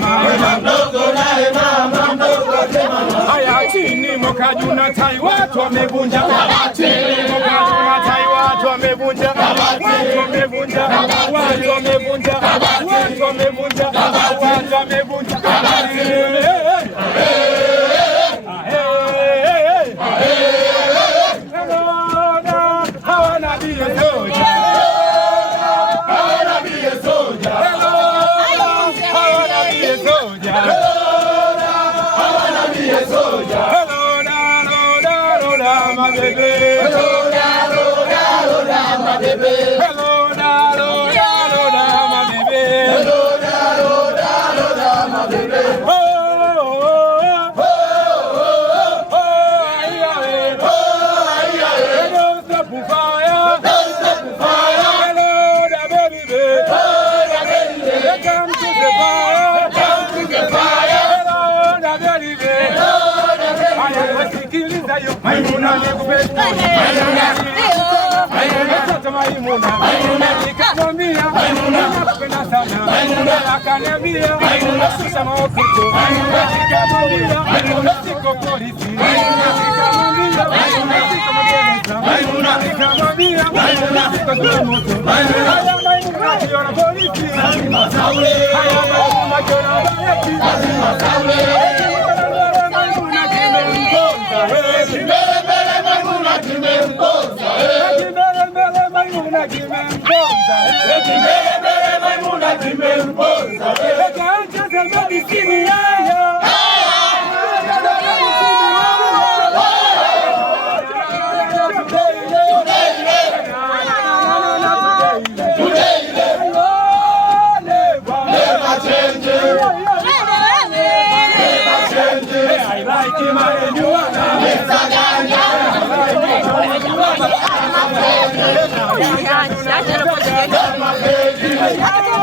mama mdogo naye mama mdogo mama. Haya chini Mokajuna tai watu wamevunja kabati. Mokajuna tai watu wamevunja kabati. Watu wamevunja kabati. Watu wamevunja kabati. Watu wamevunja kabati. Watu wamevunja kabati. Hawana bia soja. Hawana bia soja. Hawana bia soja. Hawana bia soja. Hello da lo da lo da my baby. Hello da lo da lo da my baby. Hello da lo da lo da my baby. Hello da lo da lo da my baby. Oh oh oh oh yeah oh yeah. Don't stop fire. Don't stop fire. Hello da baby. Oh da baby. Come to the fire. Come to the fire. Hello da baby. Sikiliza yo Maimuna nikupenda Maimuna nikamwambia nakupenda sana akaniambia sasa maokoto nikamwambia siko polisi nikamwambia siko magereza nikamwambia siko zimamoto Maimuna kiona polisi haya Maimuna kiona polisi Yeah.